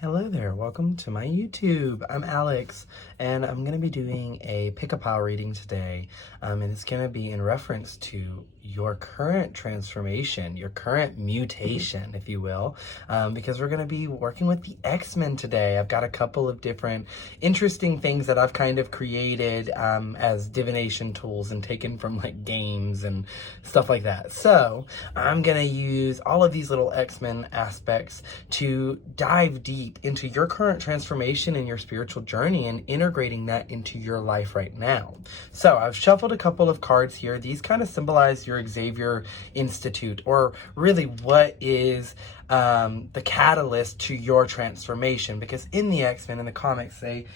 Hello there, welcome to my YouTube. I'm Alex, and I'm going to be doing a pick-a-pile reading today, and it's going to be in reference to your current transformation, your current mutation, if you will, because we're going to be working with the X-Men today. I've got a couple of different interesting things that I've kind of created as divination tools and taken from like games and stuff like that. So I'm going to use all of these little X-Men aspects to dive deep into your current transformation in your spiritual journey and integrating that into your life right now. So I've shuffled a couple of cards here. These kind of symbolize your Xavier Institute, or really what is the catalyst to your transformation, because in the X-Men, in the comics, they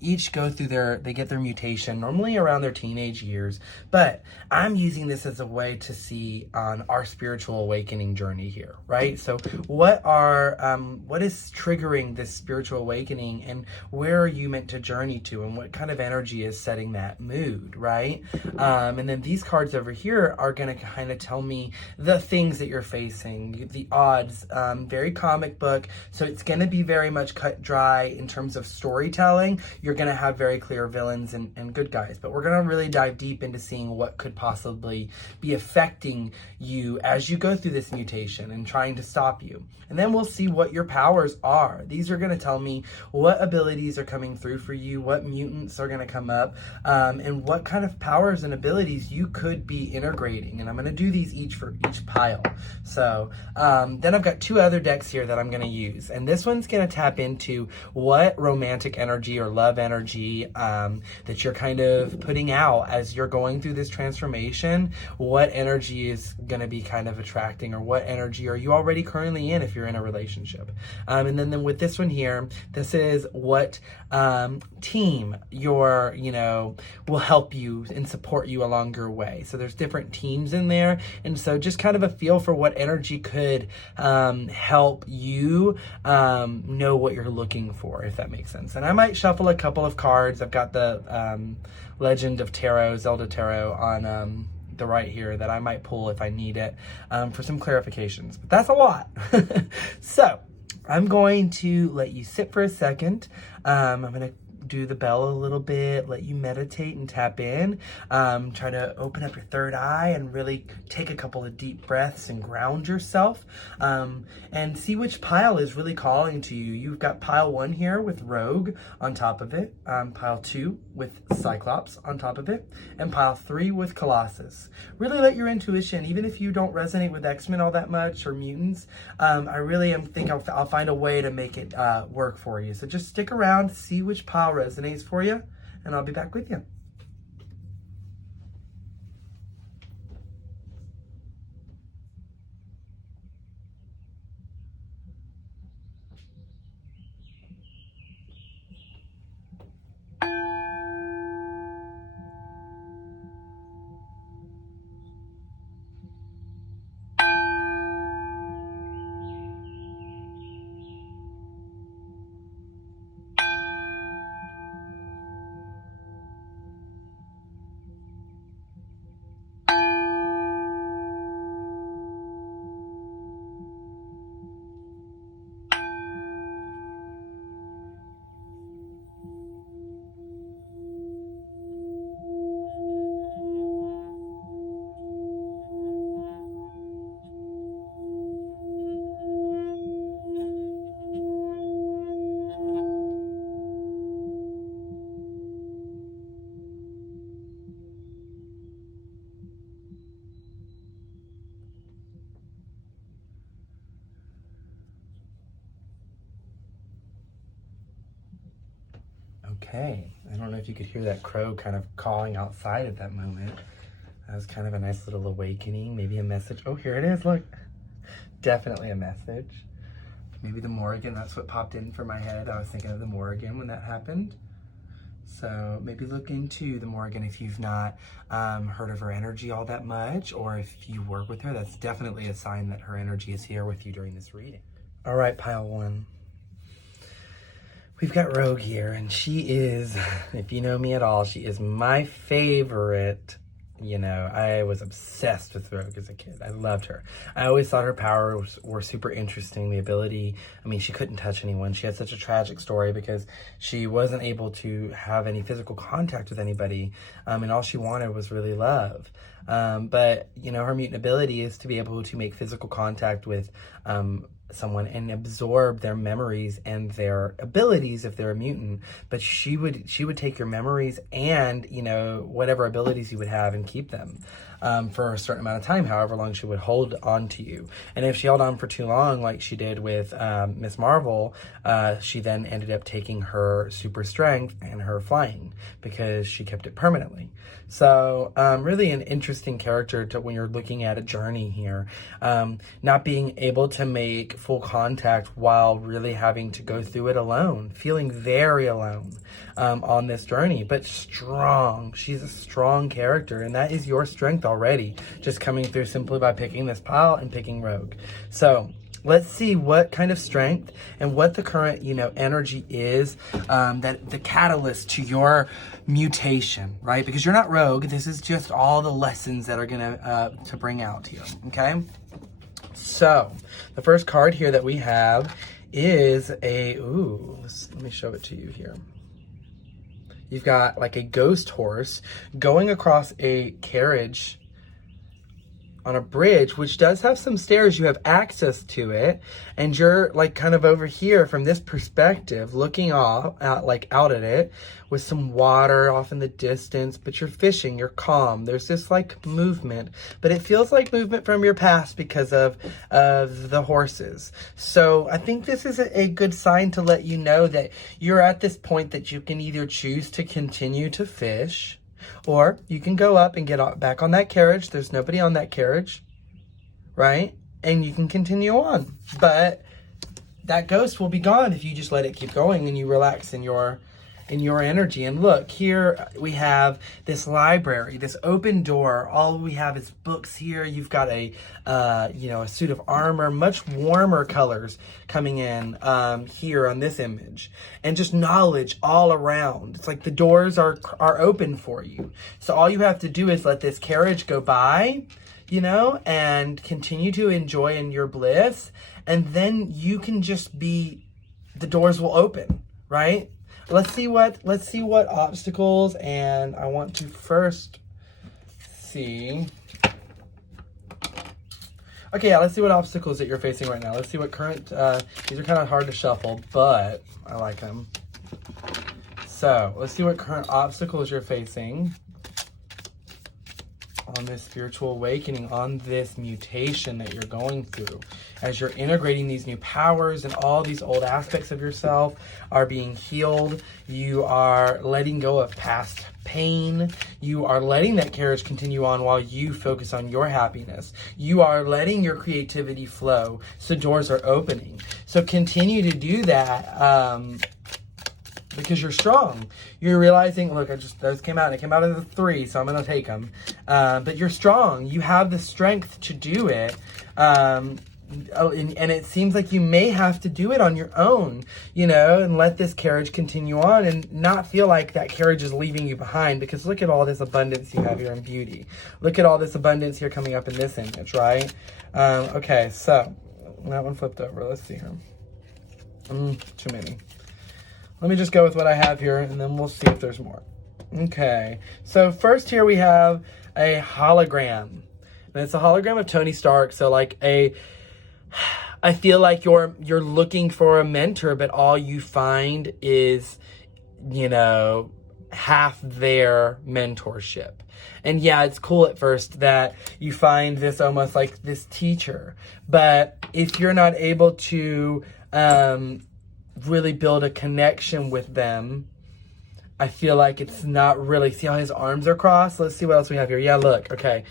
each go through they get their mutation normally around their teenage years, but I'm using this as a way to see on our spiritual awakening journey here, right? So what is triggering this spiritual awakening, and where are you meant to journey to, and what kind of energy is setting that mood, right? And then these cards over here are going to kind of tell me the things that you're facing, the odds, very comic book, so it's going to be very much cut dry in terms of storytelling. You're going to have very clear villains and good guys, but we're going to really dive deep into seeing what could possibly be affecting you as you go through this mutation and trying to stop you. And then we'll see what your powers are. These are going to tell me what abilities are coming through for you, what mutants are going to come up, and what kind of powers and abilities you could be integrating. And I'm going to do these each for each pile. So then I've got two other decks here that I'm going to use. And this one's going to tap into what romantic energy or love energy that you're kind of putting out as you're going through this transformation. What energy is going to be kind of attracting, or what energy are you already currently in if you're in a relationship. And then with this one here, this is what team will help you and support you along your way. So there's different teams in there, and so just kind of a feel for what energy could help you know what you're looking for, if that makes sense. And I might shuffle a couple of cards. I've got the Legend of Tarot, Zelda Tarot on the right here that I might pull if I need it for some clarifications, but that's a lot. So I'm going to let you sit for a second. I'm going to do the bell a little bit, let you meditate and tap in. Try to open up your third eye and really take a couple of deep breaths and ground yourself, and see which pile is really calling to you. You've got pile 1 here with Rogue on top of it, pile 2 with Cyclops on top of it, and pile 3 with Colossus. Really let your intuition, even if you don't resonate with X-Men all that much or mutants, I really think I'll find a way to make it work for you. So just stick around, see which pile resonates for you, and I'll be back with you. Okay, I don't know if you could hear that crow kind of cawing outside at that moment. That was kind of a nice little awakening, maybe a message. Oh, here it is, look. Definitely a message. Maybe the Morrigan, that's what popped in for my head. I was thinking of the Morrigan when that happened. So maybe look into the Morrigan if you've not heard of her energy all that much, or if you work with her, that's definitely a sign that her energy is here with you during this reading. All right, pile 1. We've got Rogue here, and she is, if you know me at all, she is my favorite You know, I was obsessed with Rogue as a kid. I loved her. I always thought her powers were super interesting. The ability, I mean, she couldn't touch anyone. She had such a tragic story because she wasn't able to have any physical contact with anybody. And all she wanted was really love. But, you know, her mutant ability is to be able to make physical contact with someone and absorb their memories and their abilities if they're a mutant. But she would take your memories and, you know, whatever abilities you would have and keep them for a certain amount of time, however long she would hold on to you. And if she held on for too long, like she did with Miss Marvel, she then ended up taking her super strength and her flying because she kept it permanently. So really an interesting character to when you're looking at a journey here. Not being able to make full contact while really having to go through it alone, feeling very alone on this journey, but strong. She's a strong character, and that is your strength already, just coming through simply by picking this pile and picking Rogue. So let's see what kind of strength and what the current, you know, energy is, that the catalyst to your mutation, right? Because you're not Rogue. This is just all the lessons that are gonna to bring out here. Okay. So the first card here that we have is a let me show it to you here. You've got like a ghost horse going across a carriage on a bridge, which does have some stairs. You have access to it, and you're like kind of over here from this perspective, looking out at it with some water off in the distance, but you're fishing, you're calm. There's this like movement, but it feels like movement from your past because of the horses. So I think this is a good sign to let you know that you're at this point that you can either choose to continue to fish, or you can go up and get back on that carriage. There's nobody on that carriage, right? And you can continue on. But that ghost will be gone if you just let it keep going and you relax in your energy. And look, here we have this library, this open door. All we have is books here. You've got a suit of armor, much warmer colors coming in here on this image, and just knowledge all around. It's like the doors are open for you. So all you have to do is let this carriage go by, you know, and continue to enjoy in your bliss. And then you can just the doors will open, right? Let's see what obstacles, and I want to first see. Okay, yeah, let's see what obstacles that you're facing right now. Let's see what current, these are kind of hard to shuffle, but I like them. So let's see what current obstacles you're facing on this spiritual awakening, on this mutation that you're going through. As you're integrating these new powers and all these old aspects of yourself are being healed, you are letting go of past pain. You are letting that carriage continue on while you focus on your happiness. You are letting your creativity flow, so doors are opening. So continue to do that because you're strong. You're realizing, look, those came out, and it came out of the 3, so I'm going to take them. But you're strong. You have the strength to do it. And it seems like you may have to do it on your own, you know, and let this carriage continue on and not feel like that carriage is leaving you behind, because look at all this abundance you have here in beauty. Look at all this abundance here coming up in this image, right? Okay, so that one flipped over. Let's see here. Too many. Let me just go with what I have here, and then we'll see if there's more. Okay, so first here we have a hologram. And it's a hologram of Tony Stark, so like I feel like you're looking for a mentor, but all you find is, you know, half their mentorship. And yeah, it's cool at first that you find this almost like this teacher, but if you're not able to really build a connection with them, I feel like it's not really. See how his arms are crossed? Let's see what else we have here. Yeah, look. Okay.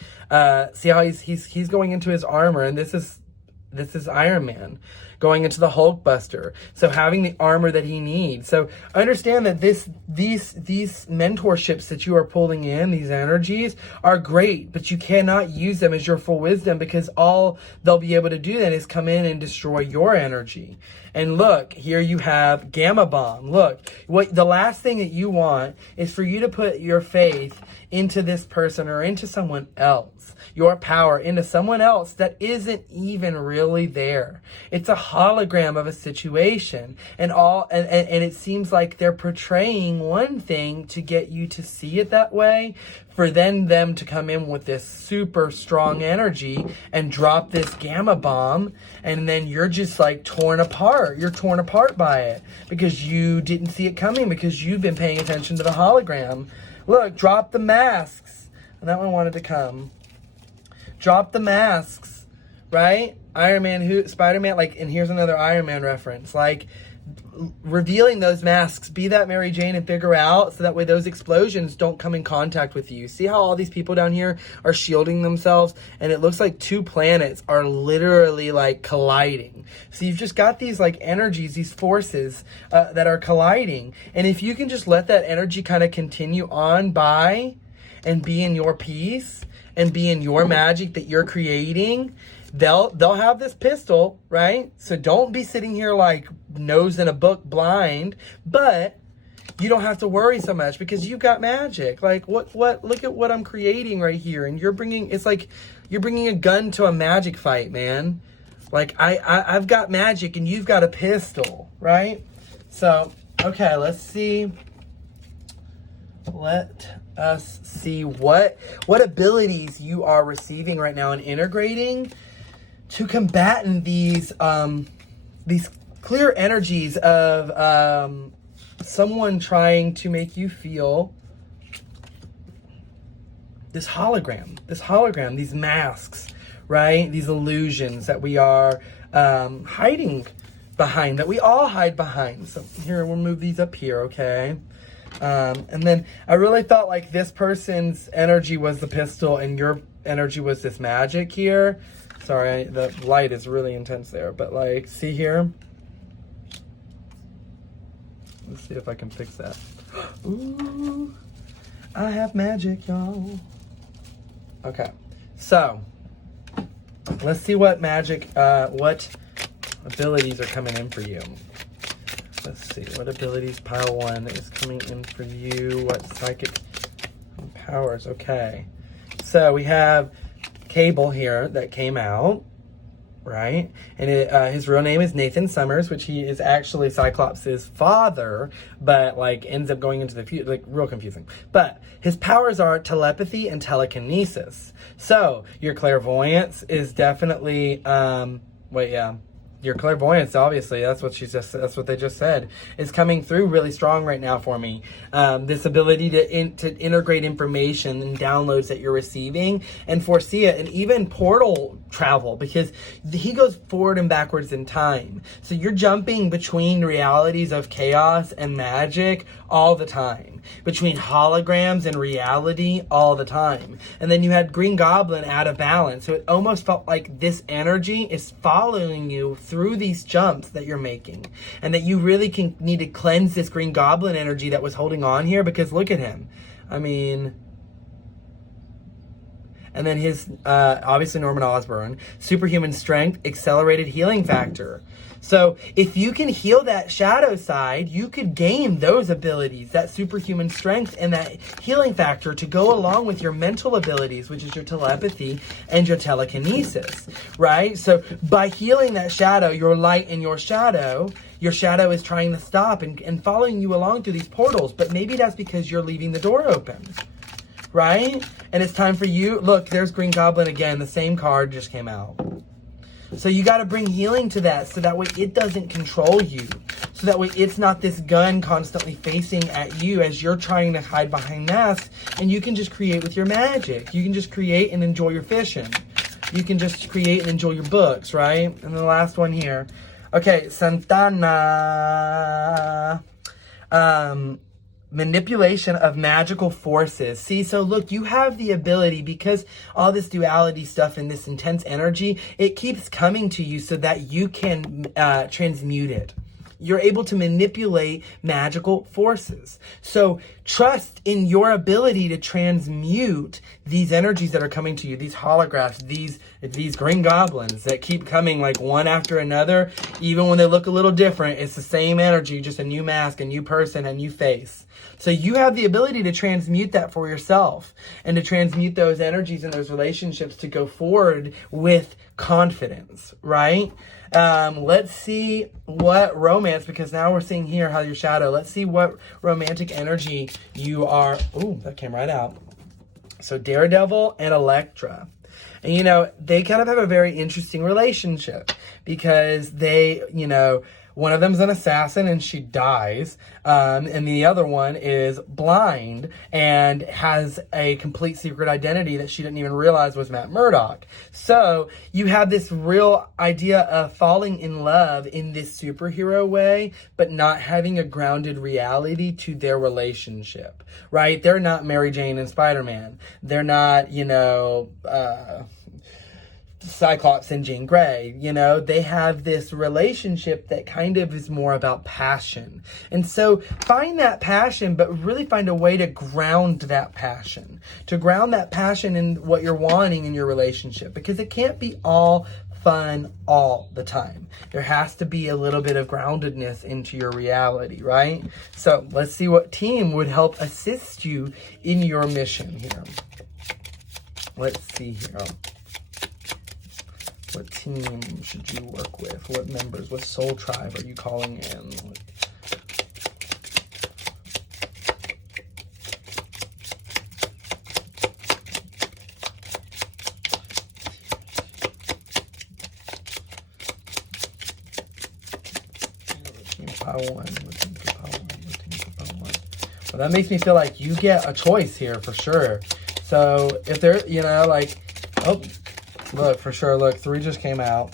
See how he's going into his armor, and this is Iron Man. going into the Hulk Buster. So having the armor that he needs. So understand that these mentorships that you are pulling in, these energies, are great, but you cannot use them as your full wisdom, because all they'll be able to do then is come in and destroy your energy. And look, here you have Gamma Bomb. Look, the last thing that you want is for you to put your faith into this person or into someone else, your power into someone else that isn't even really there. It's a hologram of a situation, and it seems like they're portraying one thing to get you to see it that way, for then them to come in with this super strong energy and drop this gamma bomb, and then you're just like torn apart. You're torn apart by it because you didn't see it coming, because you've been paying attention to the hologram. Look, drop the masks. And that one wanted to come. Drop the masks, right? Iron Man, Spider-Man, like, and here's another Iron Man reference. Like, revealing those masks, be that Mary Jane and figure out, so that way those explosions don't come in contact with you. See how all these people down here are shielding themselves, and it looks like two planets are literally like colliding. So you've just got these like energies, these forces that are colliding, and if you can just let that energy kind of continue on by and be in your peace and be in your magic that you're creating, they'll have this pistol, right? So don't be sitting here like nose in a book blind, but you don't have to worry so much because you've got magic. Like what look at what I'm creating right here, and it's like you're bringing a gun to a magic fight, man. Like I've got magic and you've got a pistol, right? So okay, let's see. Let us see what abilities you are receiving right now and integrating to combat these clear energies of someone trying to make you feel this hologram, these masks, right? These illusions that we are hiding behind, that we all hide behind. So here, we'll move these up here, okay? And then I really thought like this person's energy was the pistol and your energy was this magic here. Sorry, the light is really intense there, but like, see here? Let's see if I can fix that. Ooh, I have magic, y'all. Okay, so let's see what magic, what abilities are coming in for you. Let's see, what abilities pile 1 is coming in for you? What psychic powers? Okay, so we have Cable here that came out, right? And his real name is Nathan Summers, which he is actually Cyclops' father, but like ends up going into the future, like real confusing. But his powers are telepathy and telekinesis. So your clairvoyance is definitely, your clairvoyance, obviously, that's what they just said, is coming through really strong right now for me. This ability to integrate information and downloads that you're receiving and foresee it, and even portal travel, because he goes forward and backwards in time. So you're jumping between realities of chaos and magic all the time, between holograms and reality all the time. And then you had Green Goblin out of balance, so it almost felt like this energy is following you through these jumps that you're making, and that you really need to cleanse this Green Goblin energy that was holding on here, because look at him. I mean, and then his, obviously Norman Osborn, superhuman strength, accelerated healing factor. So if you can heal that shadow side, you could gain those abilities, that superhuman strength and that healing factor, to go along with your mental abilities, which is your telepathy and your telekinesis, right? So by healing that shadow, your light and your shadow is trying to stop and following you along through these portals, but maybe that's because you're leaving the door open, right? And it's time for you. Look, there's Green Goblin again. The same card just came out. So you got to bring healing to that, so that way it doesn't control you. So that way it's not this gun constantly facing at you as you're trying to hide behind masks, and you can just create with your magic. You can just create and enjoy your fishing. You can just create and enjoy your books, right? And the last one here. Okay, Santana. manipulation of magical forces. See, so look, you have the ability, because all this duality stuff and this intense energy, it keeps coming to you so that you can transmute it. You're able to manipulate magical forces. So trust in your ability to transmute these energies that are coming to you, these holographs, these green goblins that keep coming like one after another. Even when they look a little different, it's the same energy, just a new mask, a new person, a new face. So you have the ability to transmute that for yourself and to transmute those energies and those relationships to go forward with confidence, right? Let's see what romance, because now we're seeing here how your shadow, let's see what romantic energy you are. Ooh, that came right out. So Daredevil and Elektra. And, you know, they kind of have a very interesting relationship because they, you know, one of them's an assassin and she dies. And the other one is blind and has a complete secret identity that she didn't even realize was Matt Murdock. So you have this real idea of falling in love in this superhero way, but not having a grounded reality to their relationship, right? They're not Mary Jane and Spider-Man. They're not, you know, Cyclops and Jean Grey. You know, they have this relationship that kind of is more about passion. And so find that passion, but really find a way to ground that passion. To ground that passion in what you're wanting in your relationship. Because it can't be all fun all the time. There has to be a little bit of groundedness into your reality, right? So let's see what team would help assist you in your mission here. Let's see here. What team should you work with? What members? What soul tribe are you calling in? Well, that makes me feel like you get a choice here for sure. So if they're, you know, like, oh, look, for sure, look, 3 just came out.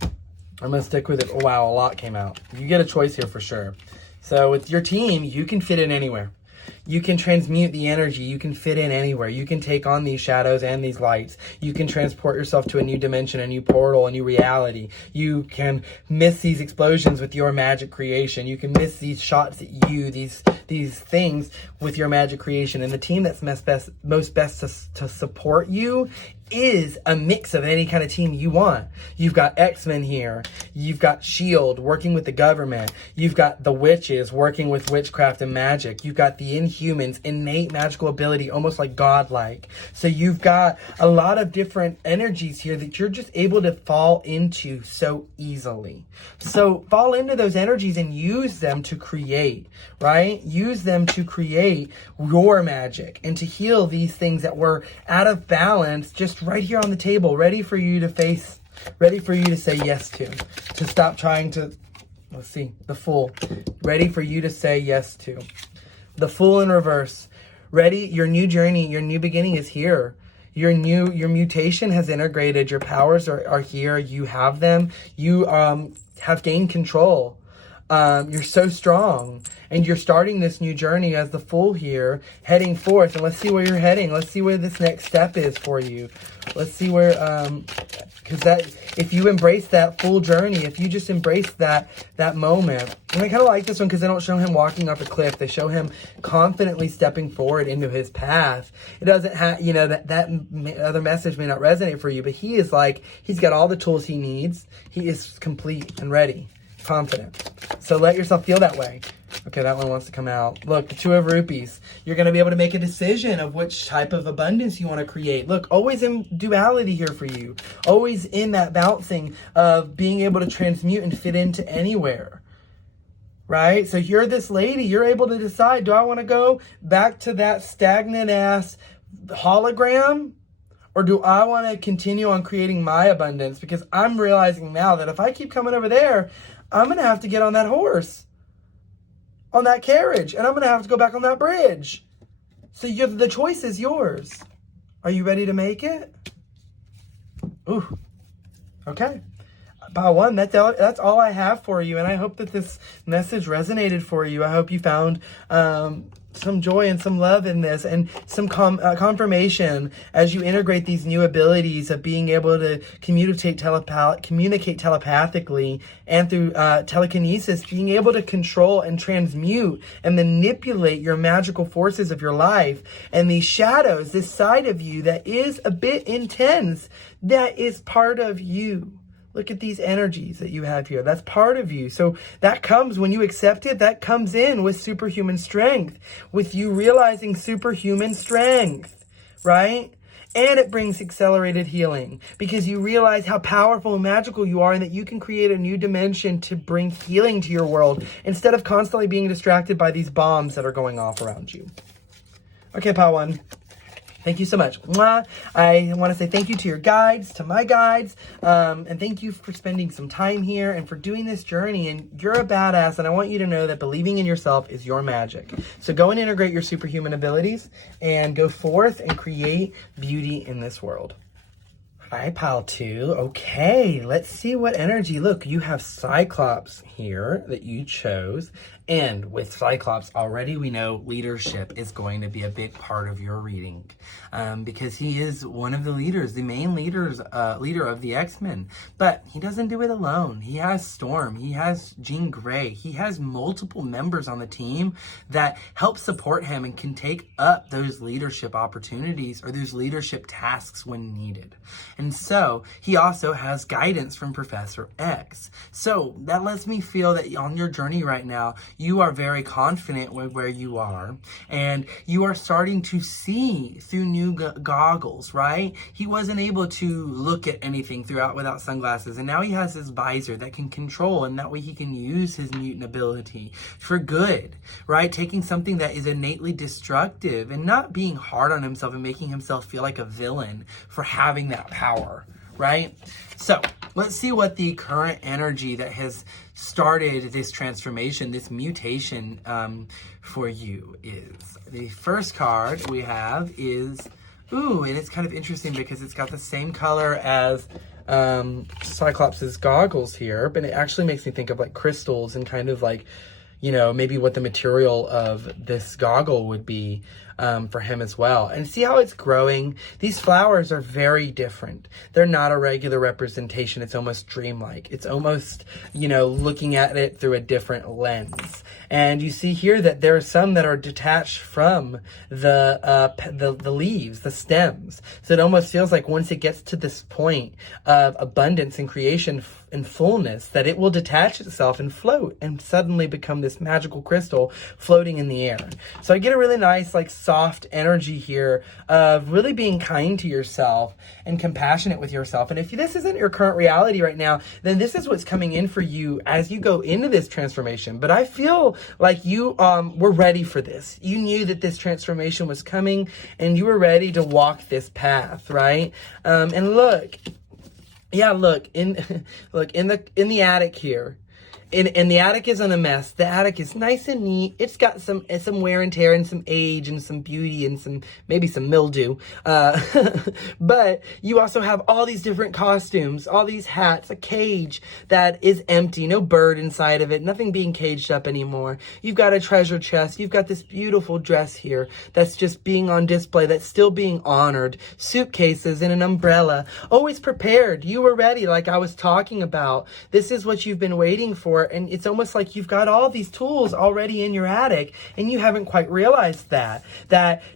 I'm going to stick with it. Oh, wow, a lot came out. You get a choice here for sure. So with your team, you can fit in anywhere. You can transmute the energy. You can fit in anywhere. You can take on these shadows and these lights. You can transport yourself to a new dimension, a new portal, a new reality. You can miss these explosions with your magic creation. You can miss these shots at you, these things with your magic creation. And the team that's most best to support you is a mix of any kind of team you want. You've got X-Men here. You've got S.H.I.E.L.D. working with the government. You've got the witches working with witchcraft and magic. You've got the Inhumans, innate magical ability, almost like godlike. So you've got a lot of different energies here that you're just able to fall into so easily. So fall into those energies and use them to create, right? Use them to create your magic and to heal these things that were out of balance, just right here on the table, ready for you to face, ready for you to say yes to stop trying to, let's see, the Fool, ready for you to say yes to. The Fool in reverse, ready, your new journey, your new beginning is here. Your mutation has integrated, your powers are here, you have them, you have gained control. You're so strong, and you're starting this new journey as the Fool here, heading forth. And let's see where you're heading. Let's see where this next step is for you. Let's see where, because that, if you embrace that full journey, if you just embrace that moment, and I kind of like this one because they don't show him walking off a cliff. They show him confidently stepping forward into his path. It doesn't have, you know, that other message may not resonate for you, but he is like, he's got all the tools he needs. He is complete and ready. Confident. So let yourself feel that way. Okay, that one wants to come out. Look, the 2 of rupees. You're going to be able to make a decision of which type of abundance you want to create. Look, always in duality here for you. Always in that bouncing of being able to transmute and fit into anywhere. Right? So you're this lady. You're able to decide, do I want to go back to that stagnant ass hologram? Or do I want to continue on creating my abundance? Because I'm realizing now that if I keep coming over there, I'm going to have to get on that horse, on that carriage, and I'm going to have to go back on that bridge. So the choice is yours. Are you ready to make it? Ooh, okay. Pile 1, that's all I have for you, and I hope that this message resonated for you. I hope you found some joy and some love in this, and some confirmation as you integrate these new abilities of being able to communicate telepathically and through telekinesis, being able to control and transmute and manipulate your magical forces of your life, and these shadows, this side of you that is a bit intense, that is part of you. Look at these energies that you have here. That's part of you. So that comes, when you accept it, that comes in with superhuman strength, with you realizing superhuman strength, right? And it brings accelerated healing because you realize how powerful and magical you are, and that you can create a new dimension to bring healing to your world instead of constantly being distracted by these bombs that are going off around you. Okay, Pile 1. Thank you so much. Mwah. I want to say thank you to your guides, to my guides, and thank you for spending some time here and for doing this journey. And you're a badass, and I want you to know that believing in yourself is your magic. So go and integrate your superhuman abilities and go forth and create beauty in this world. Hi, Pile 2. Okay, let's see what energy. Look, you have Cyclops here that you chose. And with Cyclops, already we know leadership is going to be a big part of your reading, because he is one of the leaders, the main leader of the X-Men. But he doesn't do it alone. He has Storm. He has Jean Grey. He has multiple members on the team that help support him and can take up those leadership opportunities or those leadership tasks when needed. And so he also has guidance from Professor X. So that lets me feel that on your journey right now, you are very confident with where you are, and you are starting to see through new goggles, right? He wasn't able to look at anything without sunglasses, and now he has this visor that can control, and that way he can use his mutant ability for good, right? Taking something that is innately destructive and not being hard on himself and making himself feel like a villain for having that power, right? So let's see what the current energy that has started this transformation, this mutation for you is. The first card we have is, and it's kind of interesting because it's got the same color as Cyclops' goggles here, but it actually makes me think of like crystals and kind of like, maybe what the material of this goggle would be for him as well. And see how it's growing? These flowers are very different. They're not a regular representation. It's almost dreamlike. It's almost, looking at it through a different lens. And you see here that there are some that are detached from the leaves, the stems. So it almost feels like once it gets to this point of abundance and creation and fullness, that it will detach itself and float and suddenly become this magical crystal floating in the air. So I get a really nice, like, soft energy here of really being kind to yourself and compassionate with yourself. And if this isn't your current reality right now, then this is what's coming in for you as you go into this transformation. But I feel like you were ready for this. You knew that this transformation was coming, and you were ready to walk this path, right? And look, in the attic here. And the attic isn't a mess. The attic is nice and neat. It's got some wear and tear and some age and some beauty and maybe some mildew. But you also have all these different costumes, all these hats, a cage that is empty, no bird inside of it, nothing being caged up anymore. You've got a treasure chest. You've got this beautiful dress here that's just being on display, that's still being honored. Suitcases and an umbrella. Always prepared. You were ready, like I was talking about. This is what you've been waiting for. And it's almost like you've got all these tools already in your attic, and you haven't quite realized that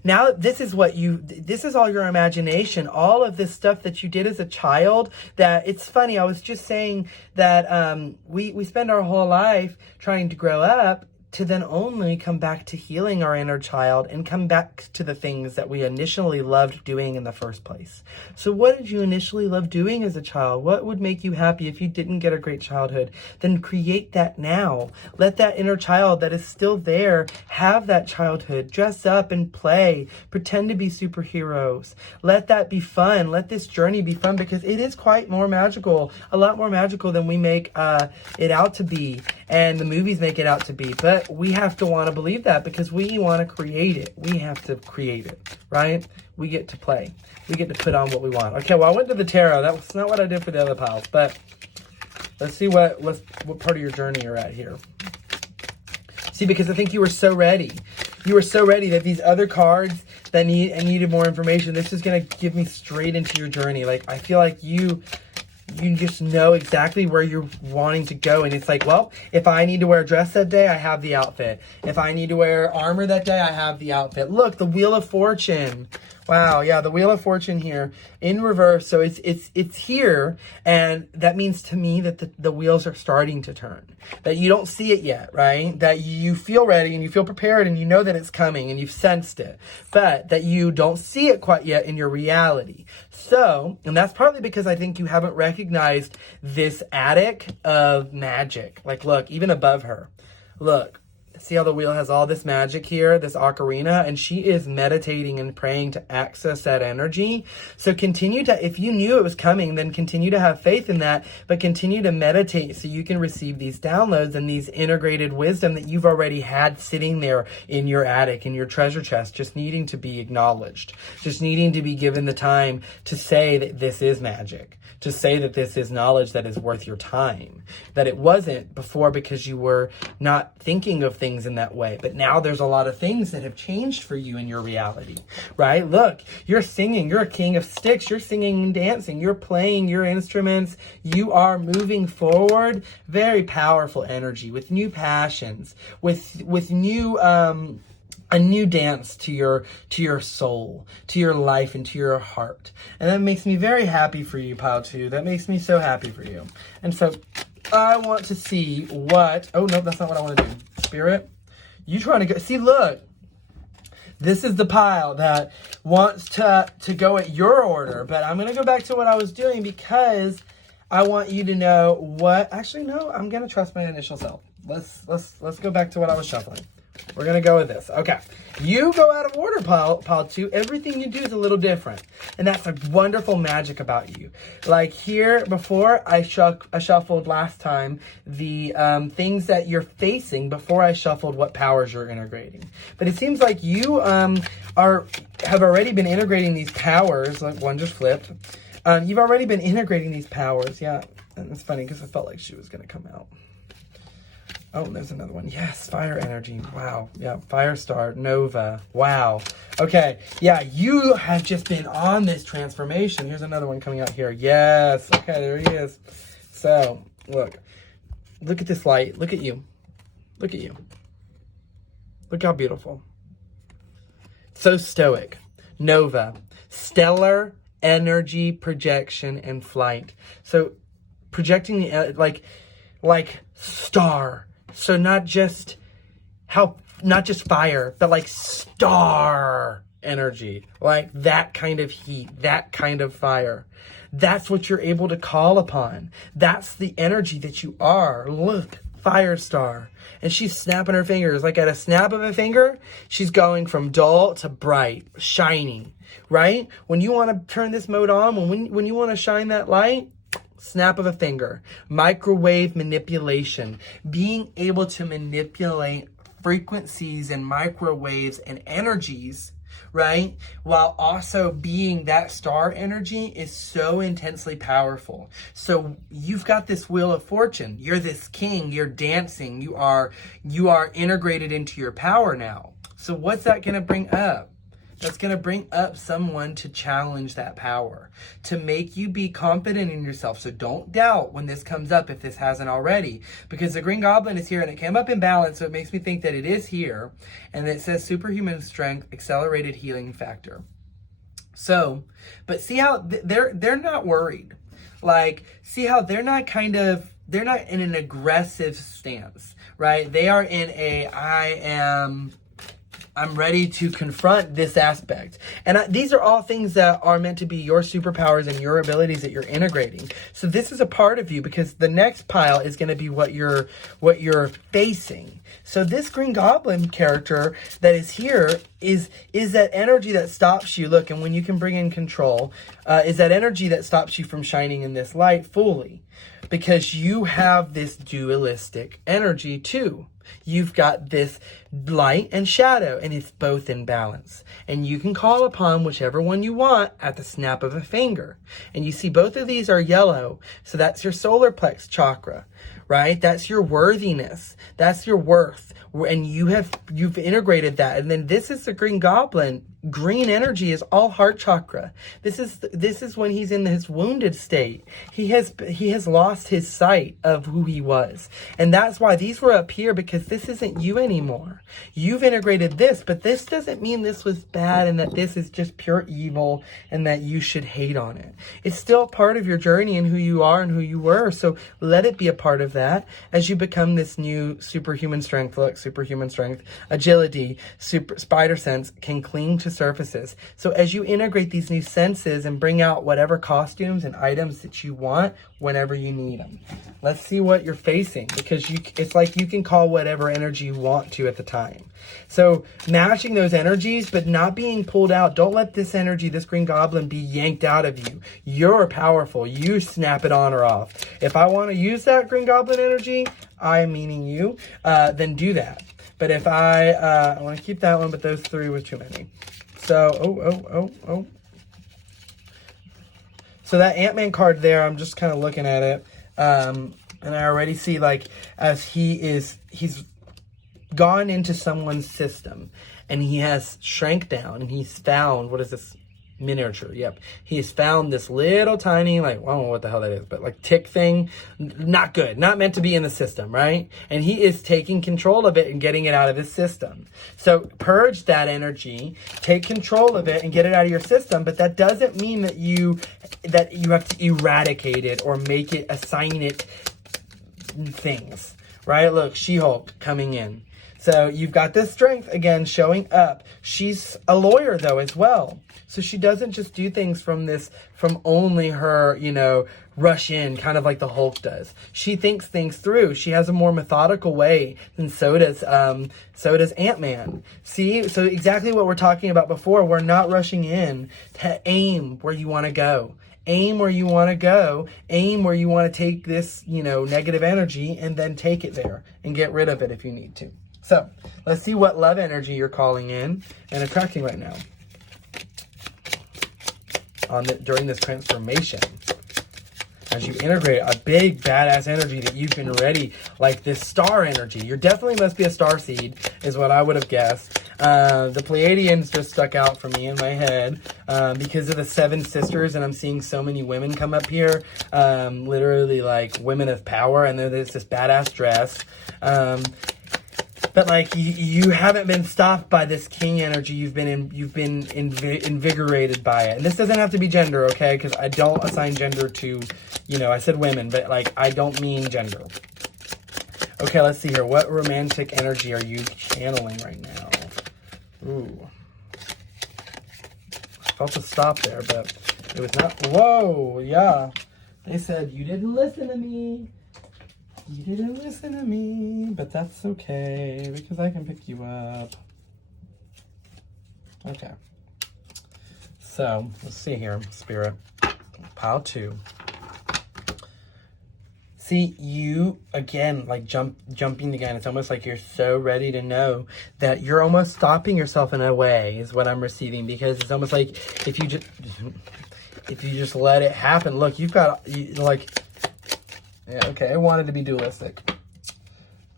now this is all your imagination, all of this stuff that you did as a child. That it's funny, I was just saying that we spend our whole life trying to grow up to then only come back to healing our inner child and come back to the things that we initially loved doing in the first place. So what did you initially love doing as a child? What would make you happy if you didn't get a great childhood? Then create that now. Let that inner child that is still there have that childhood. Dress up and play. Pretend to be superheroes. Let that be fun. Let this journey be fun, because it is quite more magical, a lot more magical than we make it out to be, and the movies make it out to be. But we have to want to believe that, because we want to create it. We have to create it, right? We get to play. We get to put on what we want. Okay, well, I went to the tarot. That was not what I did for the other piles, but Let's see what part of your journey you're at here. See, because I think you were so ready. You were so ready that these other cards that needed more information, this is going to give me straight into your journey. Like, I feel like you just know exactly where you're wanting to go. And it's like, well, if I need to wear a dress that day, I have the outfit. If I need to wear armor that day, I have the outfit. Look, the Wheel of Fortune. Wow, yeah, the Wheel of Fortune here in reverse. So it's here, and that means to me that the wheels are starting to turn. That you don't see it yet, right? That you feel ready and you feel prepared and you know that it's coming and you've sensed it, but that you don't see it quite yet in your reality. So, and that's partly because I think you haven't recognized this attic of magic. Like, look, even above her, look. See how the wheel has all this magic here, this ocarina, and she is meditating and praying to access that energy. So continue to, if you knew it was coming, then continue to have faith in that, but continue to meditate so you can receive these downloads and these integrated wisdom that you've already had sitting there in your attic, in your treasure chest, just needing to be acknowledged, just needing to be given the time to say that this is magic, to say that this is knowledge that is worth your time, that it wasn't before because you were not thinking of things in that way. But now there's a lot of things that have changed for you in your reality, right? Look, you're singing, you're a king of sticks, you're singing and dancing, you're playing your instruments, you are moving forward, very powerful energy with new passions, with new, a new dance to your soul, to your life, and to your heart. And that makes me very happy for you, Pile 2. That makes me so happy for you. And so I want to see what, oh no, that's not what I want to do. Spirit, you trying to go, see, look, this is the pile that wants to go at your order, but I'm going to go back to what I was doing because I want you to know what, actually, no, I'm going to trust my initial self. Let's go back to what I was shuffling. We're going to go with this. Okay. You go out of order, pile 2. Everything you do is a little different. And that's a wonderful magic about you. Like here, before I shuffled last time, the things that you're facing before I shuffled what powers you're integrating. But it seems like you have already been integrating these powers. Like one just flipped. You've already been integrating these powers. Yeah. And it's funny because I felt like she was going to come out. Oh, there's another one. Yes, fire energy. Wow. Yeah, Firestar, Nova. Wow. Okay. Yeah, you have just been on this transformation. Here's another one coming out here. Yes. Okay, there he is. So, look at this light. Look at you. Look at you. Look how beautiful. So stoic. Nova. Stellar energy projection and flight. So, projecting the, like star. So not just fire, but like star energy, like that kind of heat, that kind of fire. That's what you're able to call upon. That's the energy that you are. Look, Firestar. And she's snapping her fingers. Like at a snap of a finger, she's going from dull to bright, shining, right? When you want to turn this mode on, when you want to shine that light, snap of a finger. Microwave manipulation. Being able to manipulate frequencies and microwaves and energies, right? While also being that star energy is so intensely powerful. So you've got this Wheel of Fortune. You're this king. You're dancing. You are integrated into your power now. So what's that going to bring up? That's going to bring up someone to challenge that power, to make you be confident in yourself. So don't doubt when this comes up, if this hasn't already, because the Green Goblin is here and it came up in balance. So it makes me think that it is here. And it says superhuman strength, accelerated healing factor. So, but see how they're not worried. Like, see how they're not in an aggressive stance, right? They are in a, I'm ready to confront this aspect. And these are all things that are meant to be your superpowers and your abilities that you're integrating. So this is a part of you, because the next pile is going to be what you're facing. So this Green Goblin character that is here is that energy that stops you. Look, and when you can bring in control, is that energy that stops you from shining in this light fully. Because you have this dualistic energy too. You've got this light and shadow, and it's both in balance. And you can call upon whichever one you want at the snap of a finger. And you see both of these are yellow, so that's your solar plex chakra, right? That's your worthiness. That's your worth. And you've integrated that. And then this is the Green Goblin. Green energy is all heart chakra. This is when he's in his wounded state. He has lost his sight of who he was. And that's why these were up here, because this isn't you anymore. You've integrated this, but this doesn't mean this was bad and that this is just pure evil and that you should hate on it. It's still part of your journey and who you are and who you were. So let it be a part of that as you become this new superhuman strength. Look, superhuman strength, agility, super spider sense can cling to surfaces. So as you integrate these new senses and bring out whatever costumes and items that you want whenever you need them. Let's see what you're facing, because it's like you can call whatever energy you want to at the time. So matching those energies, but not being pulled out. Don't let this energy, this Green Goblin, be yanked out of you. You're powerful. You snap it on or off. If I want to use that Green Goblin energy, I meaning you, then do that. But if I want to keep that one, but those three was too many. So, So that Ant-Man card there, I'm just kind of looking at it. And I already see, like, as he's gone into someone's system and he has shrank down and he's found, what is this? Miniature, yep. He's found this little tiny, like, I don't know what the hell that is, but like tick thing, not good, not meant to be in the system, right? And he is taking control of it and getting it out of his system. So purge that energy, take control of it and get it out of your system, but that doesn't mean that you have to eradicate it or make it, assign it things, right? Look, She-Hulk coming in. So you've got this strength again showing up. She's a lawyer though as well. So she doesn't just do things from only her, rush in, kind of like the Hulk does. She thinks things through. She has a more methodical way than so does Ant-Man. See, so exactly what we're talking about before. We're not rushing in to aim where you want to go. Aim where you want to go. Aim where you want to take this, negative energy and then take it there and get rid of it if you need to. So let's see what love energy you're calling in and attracting right now during this transformation. As you integrate a big badass energy that you've been ready, like this star energy. You definitely must be a star seed, is what I would have guessed. The Pleiadians just stuck out for me in my head because of the 7 sisters, and I'm seeing so many women come up here, literally like women of power, and there's this badass dress. But like you haven't been stopped by this king energy. You've been invigorated by it. And this doesn't have to be gender, okay? Because I don't assign gender to, I said women, but like I don't mean gender. Okay, let's see here. What romantic energy are you channeling right now? Ooh. I felt a stop there, but it was not. Whoa, yeah. They said you didn't listen to me. You didn't listen to me, but that's okay, because I can pick you up. Okay. So, let's see here, Spirit. Pile 2. See, you, again, like jumping again, it's almost like you're so ready to know that you're almost stopping yourself in a way, is what I'm receiving, because it's almost like if you just let it happen. Look, yeah, okay, I wanted to be dualistic.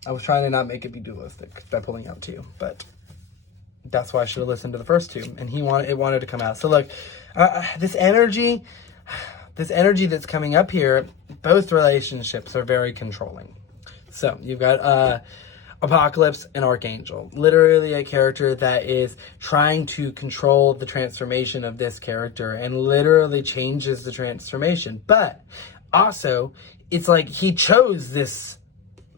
I was trying to not make it be dualistic by pulling out 2, but that's why I should have listened to the first 2, and it wanted to come out. So look, this energy that's coming up here, both relationships are very controlling. So you've got Apocalypse and Archangel, literally a character that is trying to control the transformation of this character and literally changes the transformation, but also it's like he chose this,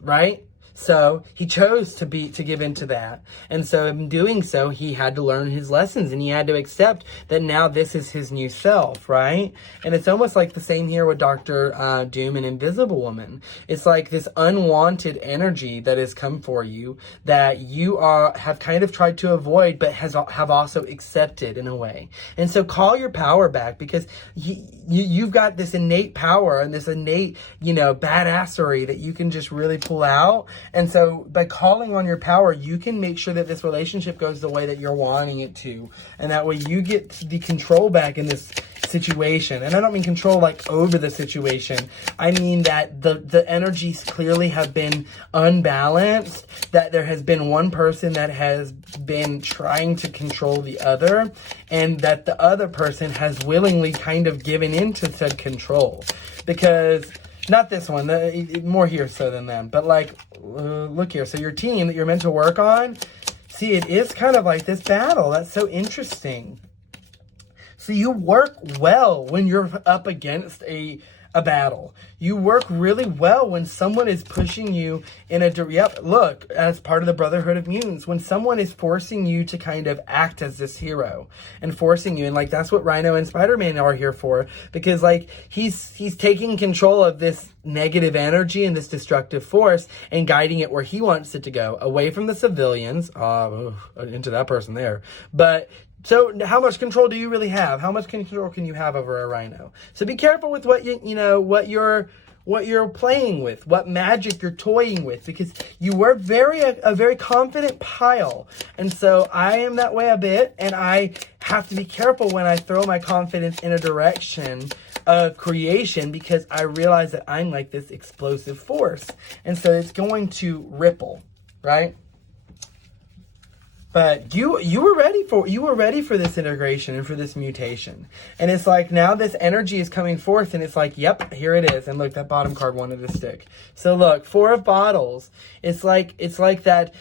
right? So he chose to give into that. And so in doing so, he had to learn his lessons and he had to accept that now this is his new self, right? And it's almost like the same here with Dr. Doom and Invisible Woman. It's like this unwanted energy that has come for you that you have kind of tried to avoid, but have also accepted in a way. And so call your power back, because you've got this innate power and this innate, badassery that you can just really pull out And so by calling on your power, you can make sure that this relationship goes the way that you're wanting it to. And that way you get the control back in this situation. And I don't mean control like over the situation. I mean that the energies clearly have been unbalanced, that there has been one person that has been trying to control the other, and that the other person has willingly kind of given into said control. Because not this one, more here so than them, but like, look here. So your team that you're meant to work on, see, it is kind of like this battle. That's so interesting. So you work well when you're up against a battle. You work really well when someone is pushing you in a look, as part of the Brotherhood of Mutants, when someone is forcing you to kind of act as this hero and forcing you, and like that's what Rhino and Spider-Man are here for, because like he's taking control of this negative energy and this destructive force and guiding it where he wants it to go, away from the civilians, into that person there, but so how much control do you really have? How much control can you have over a Rhino? So be careful with what what you're playing with, what magic you're toying with, because you were a very confident pile. And so I am that way a bit, and I have to be careful when I throw my confidence in a direction of creation, because I realize that I'm like this explosive force. And so it's going to ripple, right? But you were ready for this integration and for this mutation. And it's like now this energy is coming forth, and it's like, yep, here it is. And look, that bottom card wanted to stick. So look, 4 of bottles. It's like that.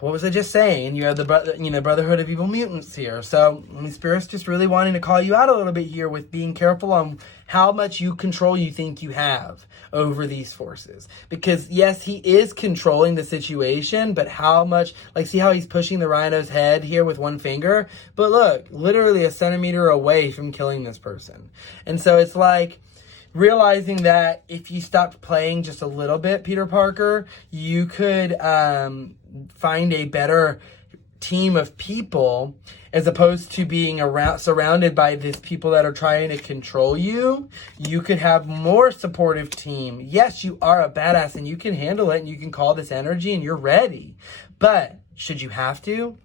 What was I just saying? You have the Brotherhood of Evil Mutants here. So Spirit's just really wanting to call you out a little bit here with being careful on how much control you think you have over these forces. Because yes, he is controlling the situation, but how much, like, see how he's pushing the Rhino's head here with one finger? But look, literally a centimeter away from killing this person. And so it's like, realizing that if you stopped playing just a little bit, Peter Parker, you could find a better team of people, as opposed to being surrounded by these people that are trying to control you. You could have more supportive team. Yes, you are a badass and you can handle it, and you can call this energy and you're ready. But should you have to?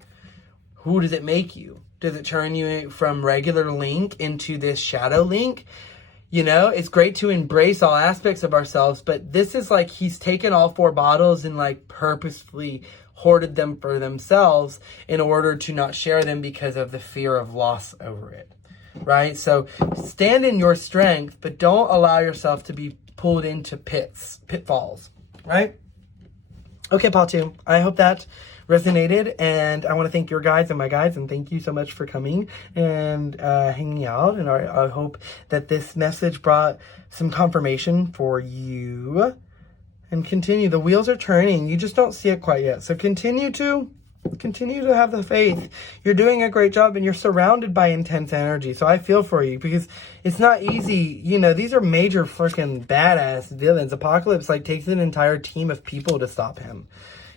Who does it make you? Does it turn you from regular Link into this shadow Link? It's great to embrace all aspects of ourselves, but this is like he's taken all 4 bottles and like purposefully hoarded them for themselves in order to not share them because of the fear of loss over it, right? So stand in your strength, but don't allow yourself to be pulled into pitfalls, right? Okay, Patu, I hope that resonated, and I want to thank your guides and my guides, and thank you so much for coming and hanging out, and I hope that this message brought some confirmation for you. And continue, the wheels are turning, you just don't see it quite yet, so continue to have the faith. You're doing a great job, and you're surrounded by intense energy, so I feel for you, because it's not easy. These are major freaking badass villains. Apocalypse takes an entire team of people to stop him.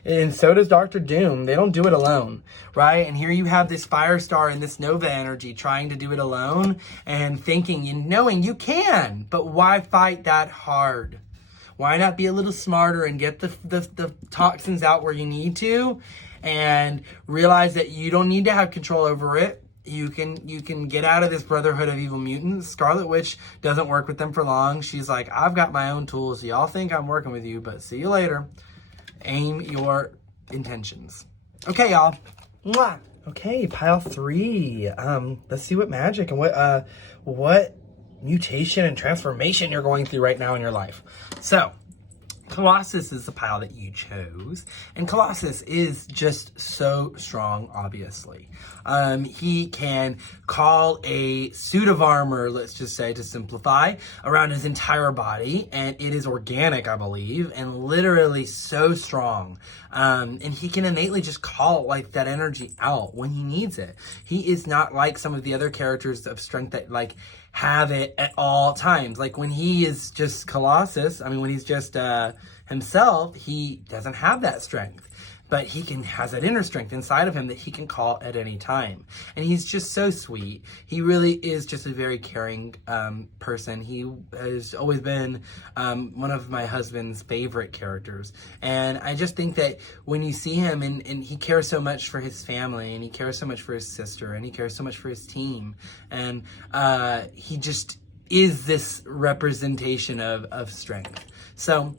And so does Dr. Doom. They don't do it alone, right? And here you have this Firestar and this Nova energy trying to do it alone and thinking and knowing you can, but why fight that hard? Why not be a little smarter and get the toxins out where you need to, and realize that you don't need to have control over it. You can get out of this Brotherhood of Evil Mutants. Scarlet Witch doesn't work with them for long. She's like, I've got my own tools. Y'all think I'm working with you, but see you later. Aim your intentions. Okay, y'all. Mwah. Okay, pile 3. Let's see what magic and what mutation and transformation you're going through right now in your life. So, Colossus is the pile that you chose, and Colossus is just so strong, obviously. He can call a suit of armor, let's just say to simplify, around his entire body, and it is organic, I believe, and literally so strong. And he can innately just call that energy out when he needs it. He is not like some of the other characters of strength that have it at all times. When he is just Colossus, when he's just himself, he doesn't have that strength. but has that inner strength inside of him that he can call at any time. And he's just so sweet. He really is just a very caring person. He has always been one of my husband's favorite characters. And I just think that when you see him, and he cares so much for his family, and he cares so much for his sister, and he cares so much for his team, and he just is this representation of strength. So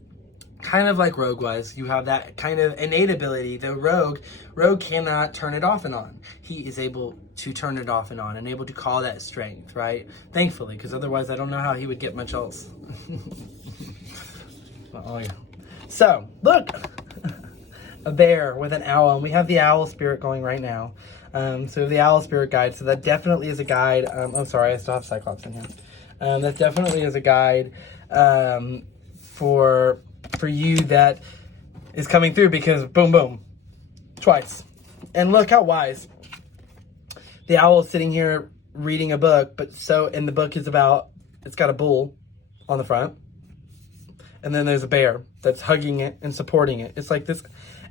kind of like Rogue was, you have that kind of innate ability. The Rogue cannot turn it off and on. He is able to turn it off and on and able to call that strength, right? Thankfully, because otherwise I don't know how he would get much else. Oh yeah. So look, a bear with an owl, and we have the owl spirit going right now. So the owl spirit guide, so that definitely is a guide. Oh, sorry, I still have Cyclops in here. That definitely is a guide for you that is coming through, because boom, boom, twice. And look how wise. The owl is sitting here reading a book, and the book is about, it's got a bull on the front, and then there's a bear that's hugging it and supporting it. It's like this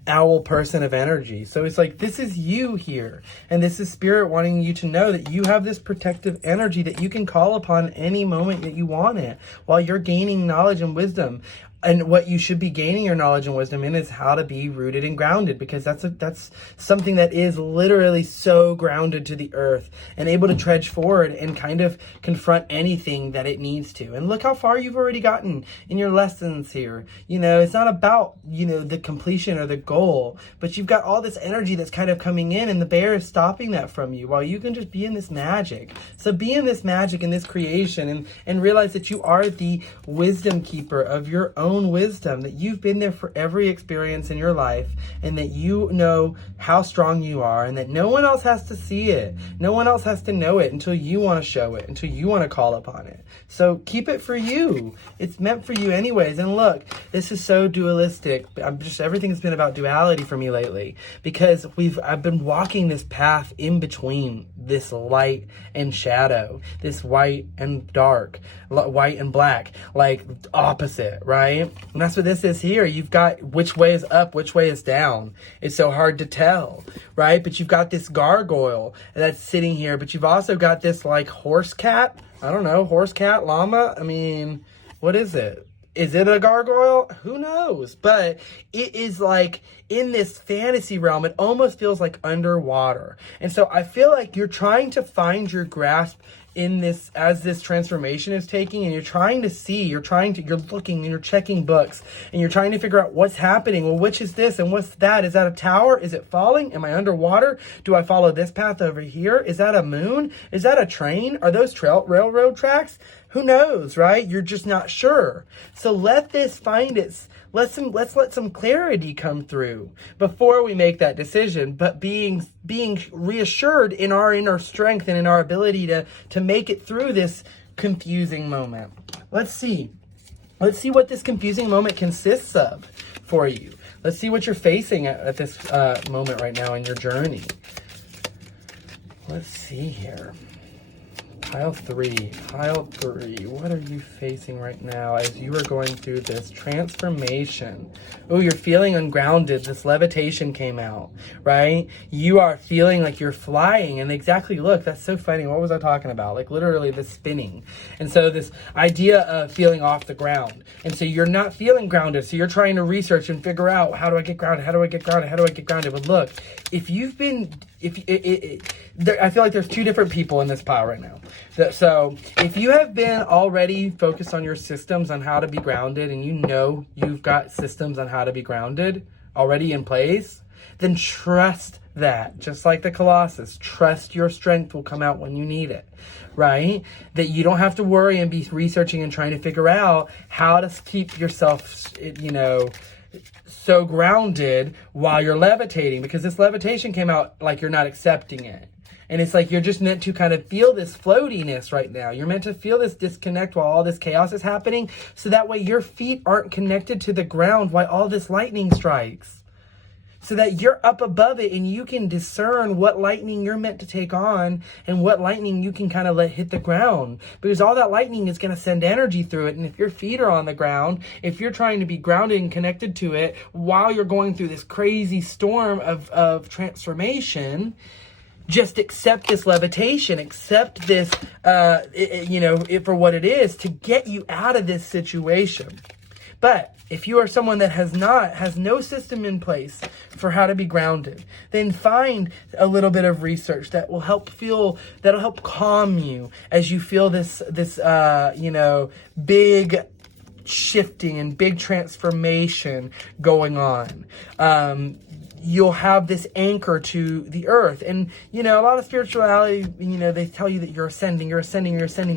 owl person of energy. So it's like, this is you here, and this is spirit wanting you to know that you have this protective energy that you can call upon any moment that you want it, while you're gaining knowledge and wisdom. And what you should be gaining your knowledge and wisdom in is how to be rooted and grounded, because that's something that is literally so grounded to the earth and able to trudge forward and kind of confront anything that it needs to. And look how far you've already gotten in your lessons here. You know, it's not about, the completion or the goal, but you've got all this energy that's kind of coming in, and the bear is stopping that from you while you can just be in this magic. So be in this magic, in this creation, and realize that you are the wisdom keeper of your own wisdom, that you've been there for every experience in your life, and that you know how strong you are, and that no one else has to see it. No one else has to know it until you want to show it, until you want to call upon it. So keep it for you. It's meant for you anyways. And look, this is so dualistic. Everything's been about duality for me lately, because I've been walking this path in between this light and shadow, this white and dark, white and black, like opposite, right? And that's what this is here. You've got which way is up, which way is down. It's so hard to tell, right? But you've got this gargoyle that's sitting here, but you've also got this like horse cat. I don't know, horse cat, llama. I mean, what is it? Is it a gargoyle? Who knows? But it is like in this fantasy realm, it almost feels like underwater. And so I feel like you're trying to find your grasp in this, as this transformation is taking, and you're trying to see, you're looking and you're checking books, and you're trying to figure out what's happening. Well, which is this and what's that? Is that a tower? Is it falling? Am I underwater? Do I follow this path over here? Is that a moon? Is that a train? Are those railroad tracks? Who knows, right? You're just not sure. So let this find its, let's let some clarity come through before we make that decision, but being reassured in our inner strength and in our ability to make it through this confusing moment. Let's see what this confusing moment consists of for you. Let's see what you're facing at this moment right now in your journey. Let's see here. Pile three. What are you facing right now as you are going through this transformation? Oh, you're feeling ungrounded. This levitation came out, right? You are feeling like you're flying. And exactly, look, that's so funny. What was I talking about? Like literally the spinning. And so this idea of feeling off the ground. And so you're not feeling grounded. So you're trying to research and figure out, how do I get grounded? How do I get grounded? How do I get grounded? But look, if you've been, I feel like there's two different people in this pile right now. So if you have been already focused on your systems on how to be grounded, and you know you've got systems on how to be grounded already in place, then trust that. Just like the Colossus, trust your strength will come out when you need it, right? That you don't have to worry and be researching and trying to figure out how to keep yourself, so grounded while you're levitating, because this levitation came out like you're not accepting it. And it's like you're just meant to kind of feel this floatiness right now. You're meant to feel this disconnect while all this chaos is happening, so that way your feet aren't connected to the ground while all this lightning strikes. so that you're up above it and you can discern what lightning you're meant to take on and what lightning you can kind of let hit the ground, because all that lightning is going to send energy through it. And if your feet are on the ground, if you're trying to be grounded and connected to it while you're going through this crazy storm of transformation, just accept this levitation, accept this, for what it is to get you out of this situation. But if you are someone that has no system in place for how to be grounded, then find a little bit of research that'll help calm you as you feel this big shifting and big transformation going on. You'll have this anchor to the earth. And, a lot of spirituality, they tell you that you're ascending,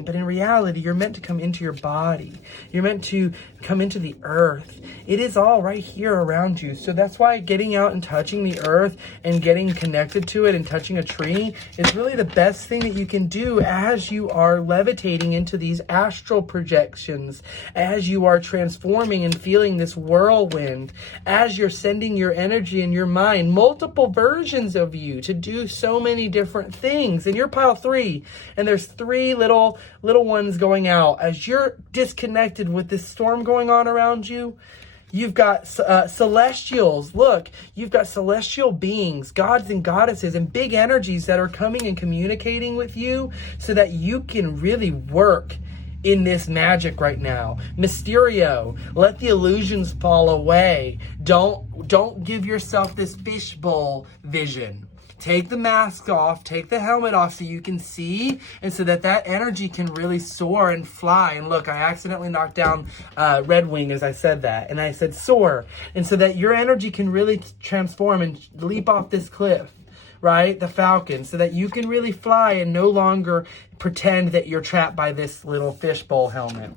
but in reality, you're meant to come into your body. You're meant to come into the earth. It is all right here around you. So that's why getting out and touching the earth and getting connected to it and touching a tree is really the best thing that you can do as you are levitating into these astral projections, as you are transforming and feeling this whirlwind, as you're sending your energy and your mind, multiple versions of you to do so many different things. And you're pile 3, and there's 3 little ones going out. As you're disconnected with this storm going on around you, you've got celestials. Look, you've got celestial beings, gods and goddesses, and big energies that are coming and communicating with you so that you can really work in this magic right now. Mysterio, let the illusions fall away. Don't give yourself this fishbowl vision. Take the mask off, take the helmet off so you can see, and so that energy can really soar and fly. And look, I accidentally knocked down Red Wing as I said that, and I said soar. And so that your energy can really transform and leap off this cliff, right? The Falcon, so that you can really fly and no longer pretend that you're trapped by this little fishbowl helmet.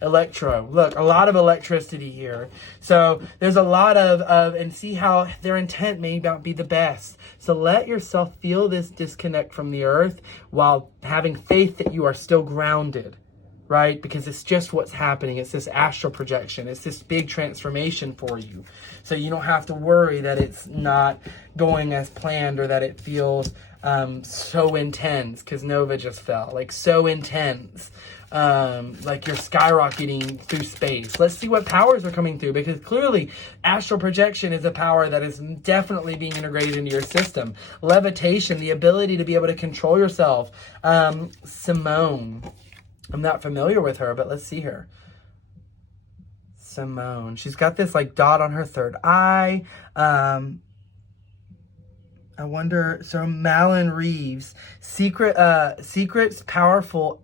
Electro, look, a lot of electricity here. So there's a lot of and see how their intent may not be the best. So let yourself feel this disconnect from the earth while having faith that you are still grounded, right? Because it's just what's happening. It's this astral projection. It's this big transformation for you. So you don't have to worry that it's not going as planned or that it feels so intense, because Nova just fell, like so intense, like you're skyrocketing through space. Let's see what powers are coming through, because clearly astral projection is a power that is definitely being integrated into your system. Levitation, the ability to be able to control yourself. Simone, I'm not familiar with her, but let's see her. Simone, she's got this like dot on her third eye. I wonder, so Malin Reeves, secrets powerful,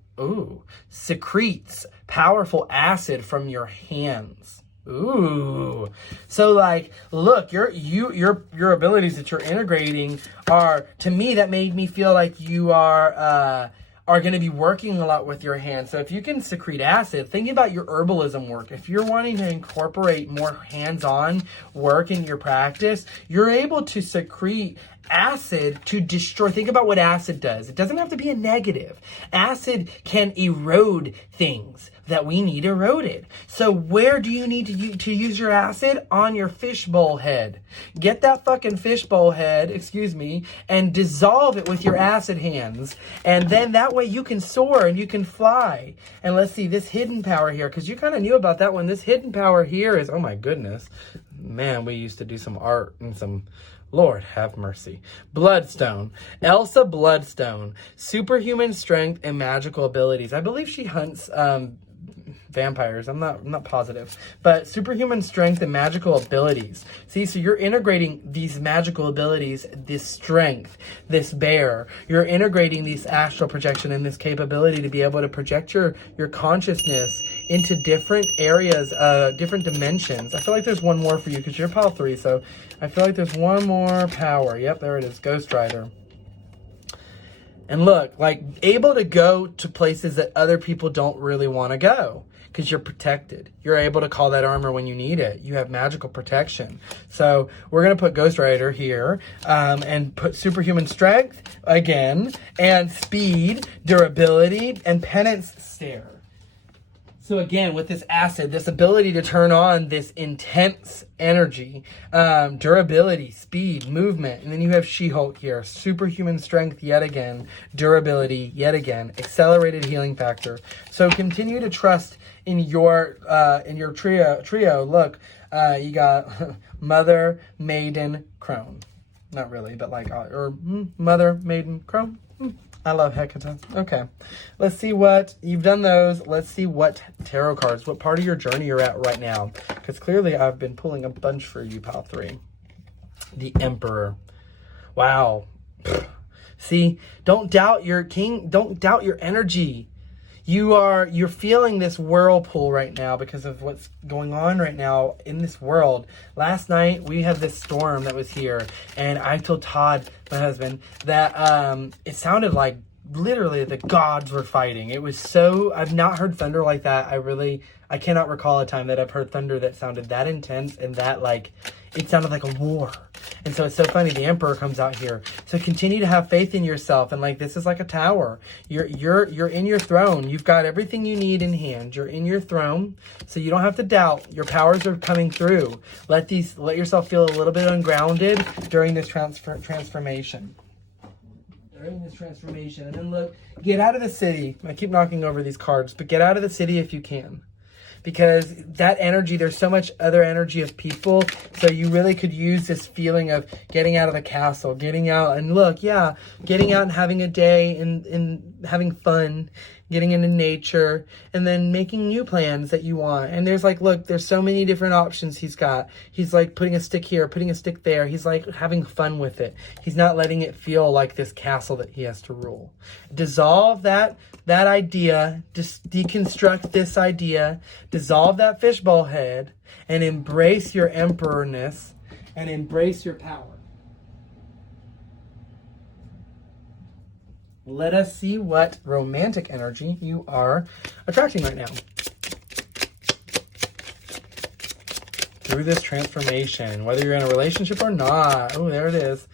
secretes powerful acid from your hands. Ooh. So like, look, your abilities that you're integrating are, to me, that made me feel like you are going to be working a lot with your hands. So if you can secrete acid, think about your herbalism work. If you're wanting to incorporate more hands-on work in your practice, you're able to secrete acid to destroy. Think about what acid does. It doesn't have to be a negative. Acid can erode things that we need eroded. So where do you need to use your acid? On your fishbowl head. Get that fucking fishbowl head, and dissolve it with your acid hands. And then that way you can soar and you can fly. And let's see, this hidden power here, because you kind of knew about that one. This hidden power here is, oh my goodness. Man, we used to do some art and some... Lord have mercy. Bloodstone. Elsa Bloodstone. Superhuman strength and magical abilities. I believe she hunts vampires. I'm not positive. But superhuman strength and magical abilities. See, so you're integrating these magical abilities, this strength, this bear. You're integrating these astral projection and this capability to be able to project your consciousness into different areas, different dimensions. I feel like there's one more for you because you're pile 3, so I feel like there's one more power. Yep, there it is, Ghost Rider. And look, like able to go to places that other people don't really want to go because you're protected. You're able to call that armor when you need it. You have magical protection. So we're going to put Ghost Rider here and put superhuman strength again, and speed, durability, and penance stare. So again, with this acid, this ability to turn on this intense energy, durability, speed, movement. And then you have She-Hulk here, superhuman strength yet again, durability yet again, accelerated healing factor. So continue to trust in your trio. Look, you got Mother, Maiden, Crone. Not really, but like, Mother, Maiden, Crone. I love Hecate. Okay, let's see what, you've done those. Let's see what tarot cards, what part of your journey you're at right now. Because clearly I've been pulling a bunch for you, pile 3. The Emperor. Wow. See, don't doubt your king. Don't doubt your energy. You're feeling this whirlpool right now because of what's going on right now in this world. Last night we had this storm that was here, and I told Todd, my husband, that it sounded like literally the gods were fighting. It was so, I've not heard thunder like that. I cannot recall a time that I've heard thunder that sounded that intense and that like, it sounded like a war. And so it's so funny, the Emperor comes out here. So continue to have faith in yourself, and like, this is like a tower. You're in your throne. You've got everything you need in hand. You're in your throne, so you don't have to doubt. Your powers are coming through. Let yourself feel a little bit ungrounded during this transformation. During this transformation. And then look, get out of the city. I keep knocking over these cards, but get out of the city if you can. Because that energy, there's so much other energy of people. So you really could use this feeling of getting out of the castle, getting out and look, yeah, getting out and having a day and having fun, getting into nature, and then making new plans that you want. And there's like, look, there's so many different options he's got. He's like putting a stick here, putting a stick there. He's like having fun with it. He's not letting it feel like this castle that he has to rule. Dissolve that idea, just deconstruct this idea, dissolve that fishbowl head, and embrace your emperorness and embrace your power. Let us see what romantic energy you are attracting right now. Through this transformation, whether you're in a relationship or not. Oh, there it is.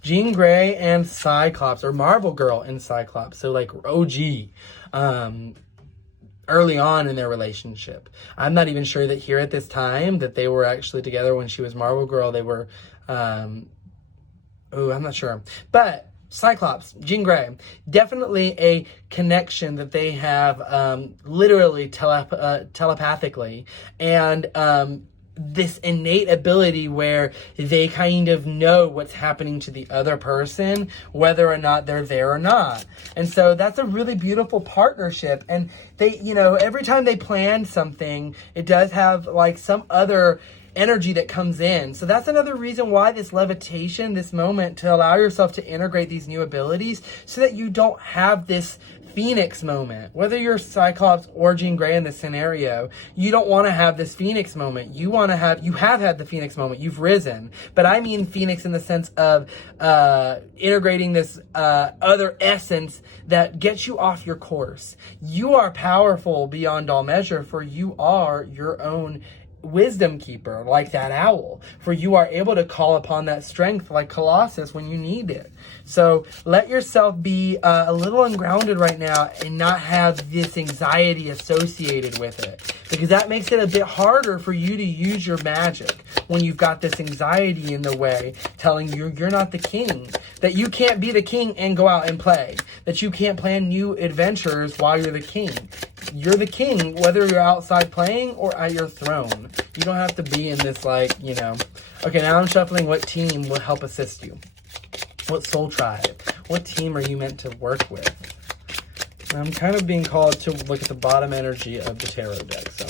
Jean Grey and Cyclops, or Marvel Girl and Cyclops. So like OG, early on in their relationship. I'm not even sure that here at this time that they were actually together when she was Marvel Girl. They were, I'm not sure. But Cyclops, Jean Grey, definitely a connection that they have literally telepathically, and this innate ability where they kind of know what's happening to the other person, whether or not they're there or not. And so that's a really beautiful partnership. And they, every time they plan something, it does have like some other energy that comes in. So that's another reason why this levitation, this moment to allow yourself to integrate these new abilities so that you don't have this Phoenix moment. Whether you're Cyclops or Jean Grey in this scenario, you don't want to have this Phoenix moment. You have had the Phoenix moment. You've risen. But I mean Phoenix in the sense of integrating this other essence that gets you off your course. You are powerful beyond all measure, for you are your own wisdom keeper, like that owl, for you are able to call upon that strength like Colossus when you need it. So let yourself be a little ungrounded right now and not have this anxiety associated with it, because that makes it a bit harder for you to use your magic when you've got this anxiety in the way telling you you're not the king, that you can't be the king and go out and play, that you can't plan new adventures while you're the king. You're the king, whether you're outside playing or at your throne. You don't have to be in this, Okay, now I'm shuffling what team will help assist you. What soul tribe? What team are you meant to work with? I'm kind of being called to look at the bottom energy of the tarot deck. So,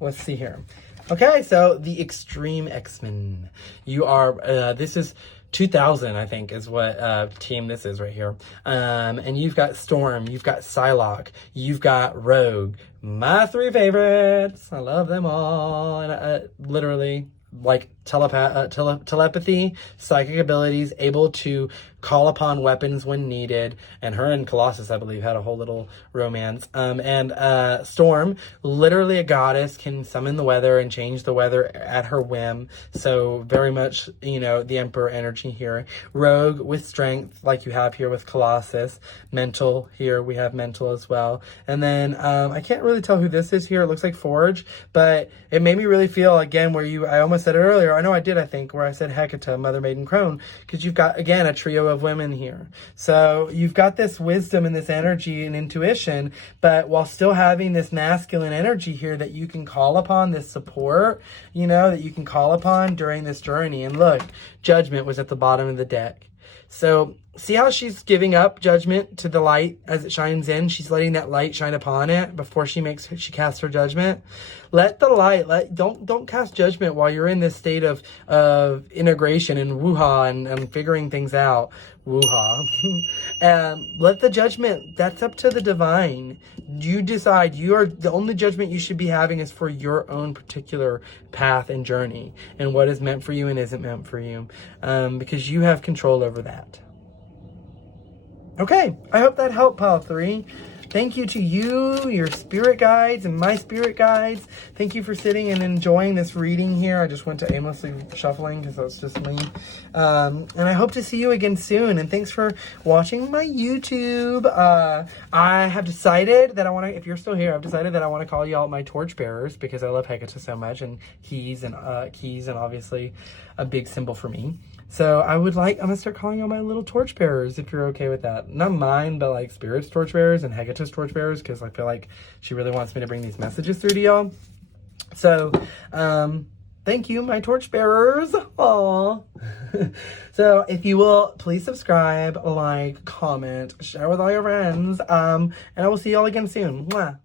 let's see here. Okay, so the Extreme X-Men. You are, this is 2000, I think, is what team this is right here. And you've got Storm, you've got Psylocke, you've got Rogue. My 3 favorites. I love them all. And literally, like telepathy, psychic abilities, able to call upon weapons when needed. And her and Colossus, I believe, had a whole little romance. And Storm, literally a goddess, can summon the weather and change the weather at her whim. So very much, you know, the Emperor energy here. Rogue with strength, like you have here with Colossus. Mental, here we have mental as well. And then I can't really tell who this is here. It looks like Forge, but it made me really feel, again, where I almost said it earlier. I know I did, I think, where I said Hecate, Mother, Maiden, Crone, because you've got, again, a trio of women here. So you've got this wisdom and this energy and intuition, but while still having this masculine energy here that you can call upon, this support, you know, that you can call upon during this journey. And look, Judgment was at the bottom of the deck. So see how she's giving up judgment to the light as it shines in? She's letting that light shine upon it before she casts her judgment. Let the light, don't cast judgment while you're in this state of integration and woo-ha and figuring things out. Woo-ha. And let the judgment, that's up to the divine. You decide. The only judgment you should be having is for your own particular path and journey and what is meant for you and isn't meant for you, because you have control over that. Okay, I hope that helped, Pile 3. Thank you to you, your spirit guides, and my spirit guides. Thank you for sitting and enjoying this reading here. I just went to aimlessly shuffling because that's just me. And I hope to see you again soon. And thanks for watching my YouTube. I have decided that if you're still here, I've decided that I want to call y'all my torchbearers because I love Hecate so much, and keys and obviously a big symbol for me. So I'm gonna start calling y'all my little torchbearers if you're okay with that. Not mine, but like Spirit's torchbearers and Hecate's torchbearers, because I feel like she really wants me to bring these messages through to y'all. So, thank you, my torchbearers. Aw. So if you will, please subscribe, like, comment, share with all your friends. And I will see y'all again soon. Mwah.